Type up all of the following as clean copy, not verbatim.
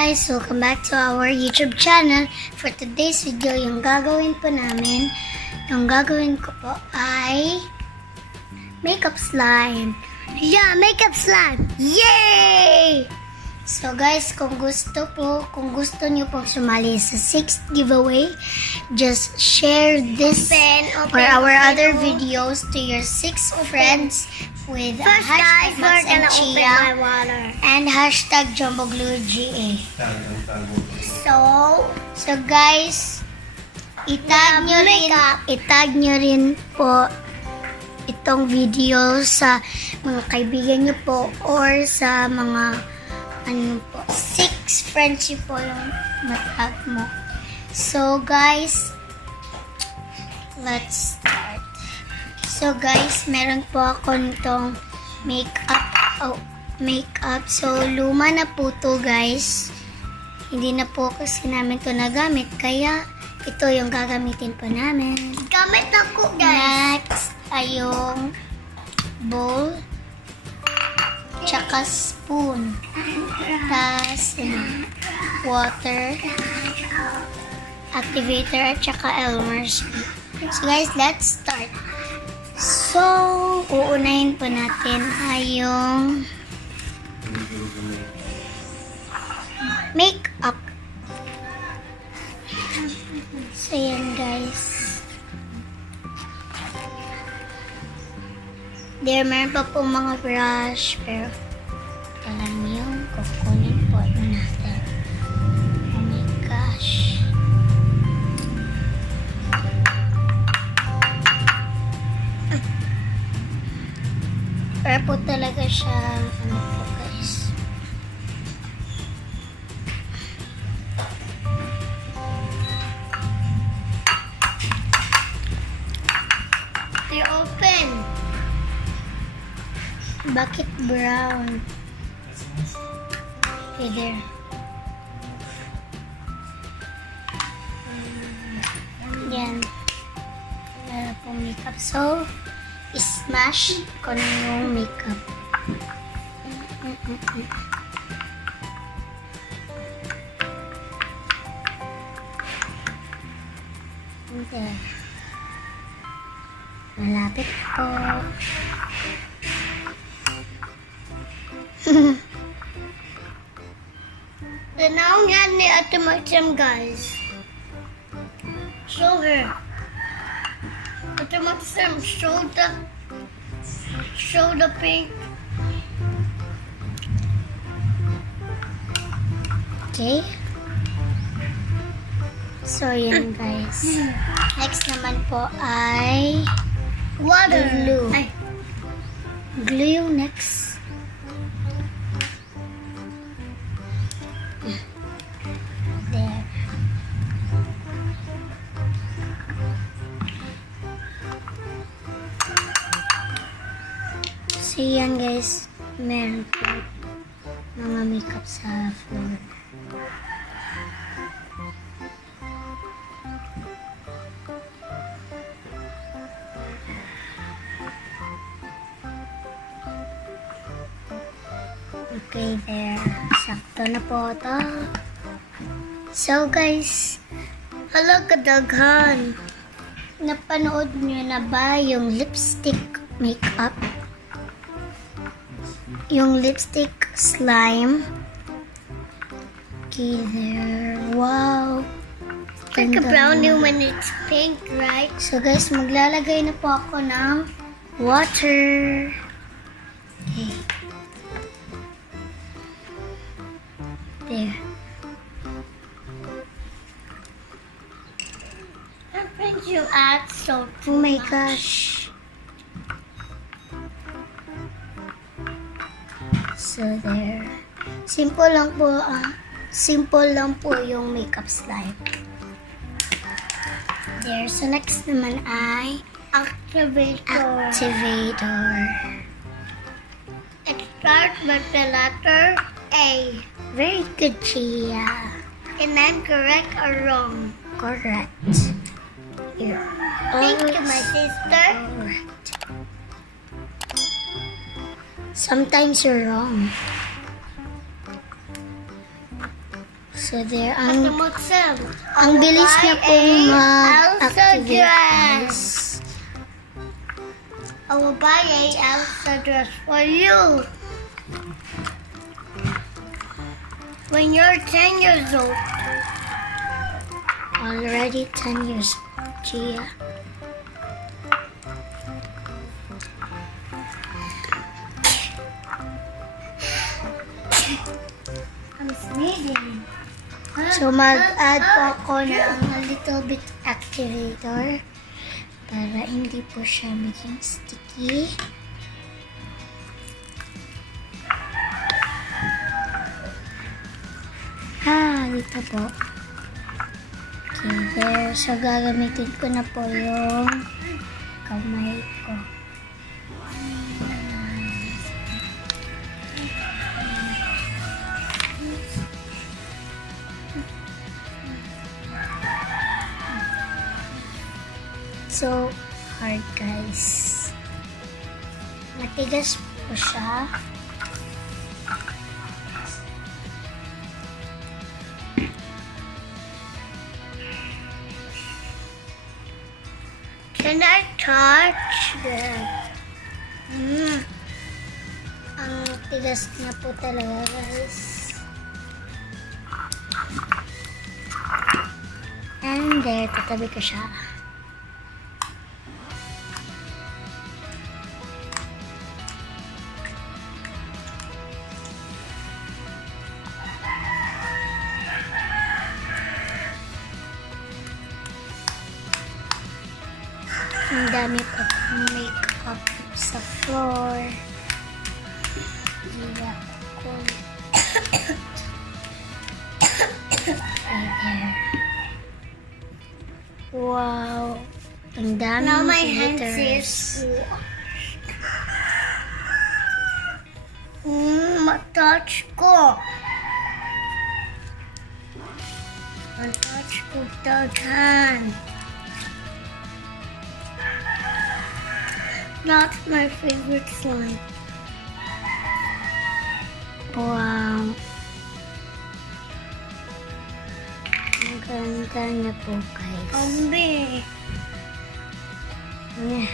guys! Welcome back to our YouTube channel. For today's video, yung gagawin ko po ay makeup slime. Yeah, makeup slime! Yay! So guys, kung gusto nyo pong sumali sa 6th giveaway, just share this or our other videos to your 6 friends with hashtag Max and Chiah and hashtag JumboGlueGA. So guys, itag nyo rin po itong video sa mga kaibigan nyo po or sa mga 6 friends yun po yung matag mo. So guys, let's start. So guys, meron po ako nitong makeup. So luma na po to guys. Hindi na po kasi namin to nagamit. Kaya ito yung gagamitin po namin. Gamit ako guys. Next ay yung bowl. Tsaka spoon. Tas water. Activator at tsaka Elmer's. So guys, let's start. So, uunahin po natin ay yung makeup. So, yan guys. There, meron pa po mga brush, pero alam yung kukunin po natin. Oh my gosh. Pero po talaga siya, ano po guys. They're open. Bakit brown? Okay, there. Yan. Meron po makeup. So, smash ko na yung makeup. There. Malapit po. Now yan ni Ate Martim guys. Show her. Ate Martim, show the pink. Okay. So yan guys. Next naman po ay water. Glue. Glue yung next. There. So yan guys, meron po mga makeup sa floor. Okay, there. Sakto na po ito. So guys, hala kadaghan. Napanood nyo na ba yung lipstick makeup? Yung lipstick slime. Okay, there. Wow. Like a brownie when it's pink, right? So guys, maglalagay na po ako ng water. Okay. There. I think you add so too much. Oh my gosh. So there. Simple lang po yung makeup slime. There. So next naman ay activator. It starts with the letter A. Very good, Chiah. And I'm correct or wrong? Correct. You're Thank you, my sister. Correct. Sometimes you're wrong. So there, ang bilis niya pong mag-activate, guys. I will buy a Elsa dress for you. When you're 10 years old. Already 10 years old, Gia. I'm sneezing. So mag-add po ako ng a little bit activator para hindi po siya maging sticky. Dito po. Okay, there. So gagamitin ko na po yung kamay ko. So hard, guys. Matigas po siya. Can I touch them? Ang tigas na po talaga, guys. And there, tatabi ko siya. Ang dami pa pong makeup sa floor. Higa ko. Right there. Wow. Ang dami Now my hands is touch ko. Touch ko daghan. That's my favorite slime. Wow. Ang ganda niya po, guys. Aming. Yeah.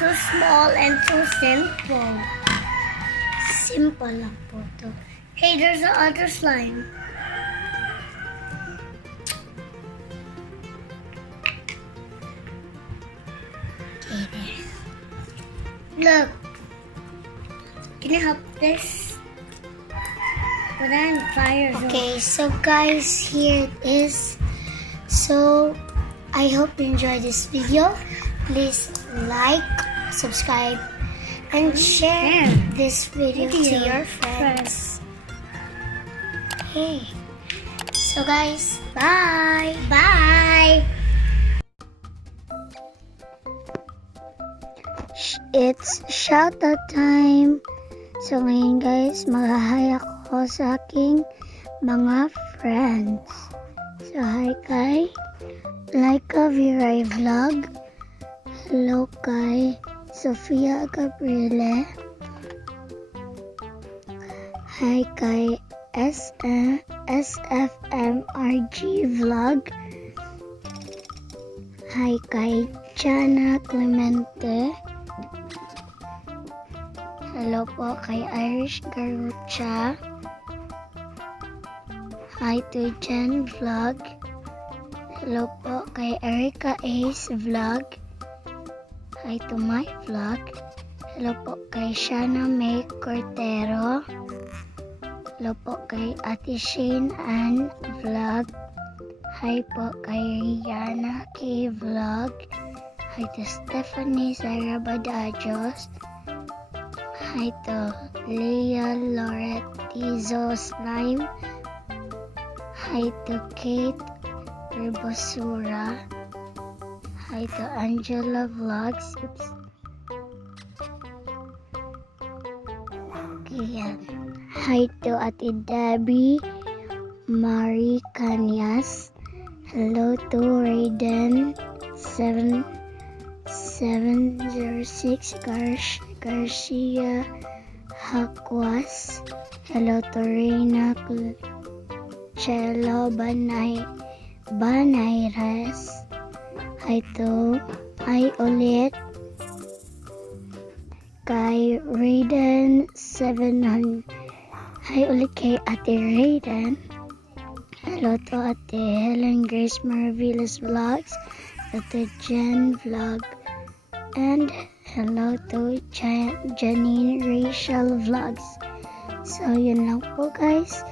So small and so simple. Simple lang po to. Hey, there's the other slime. Okay, there. Look. Can you help this? But I'm fire. Okay, so guys, here it is. So, I hope you enjoyed this video. Please like, subscribe, and share this video to your friends. Okay. So guys, bye! Bye. It's shoutout time. So ngayon guys, mag-hi ako sa aking mga friends. So hi kay Laika Viray Vlog. Hello kay Sofia Gabriele. Hi kay SFMRG Vlog. Hi kay Jana Clemente. Hello po kay Irish Garucha. Hi to Jen Vlog. Hello po kay Erica Ace Vlog. Hi to my vlog. Hello po kay Shana May Cortero. Hello po kay Ate Shane Ann Vlog. Hi po kay Rihanna K Vlog. Hi to Stephanie Zara Badajos. Hi to Leah Loretizo Slime. Hi to Kate Herbosura. Hi to Angela Vlogs. Oops. Okay, hi to Ate Debbie Marie Canyas. Hello to Raiden 7706 Garcia Hakwas. Hello to Reina Cello Banayres. Hi to, hi ulit. Kay Raiden 700. Hi ulit kay Ate Raiden. Hello to Ate Helen Grace Marvelous Vlogs. Ate Jen Vlog. And hello to Janine Rachel Vlogs. So yun lang po guys.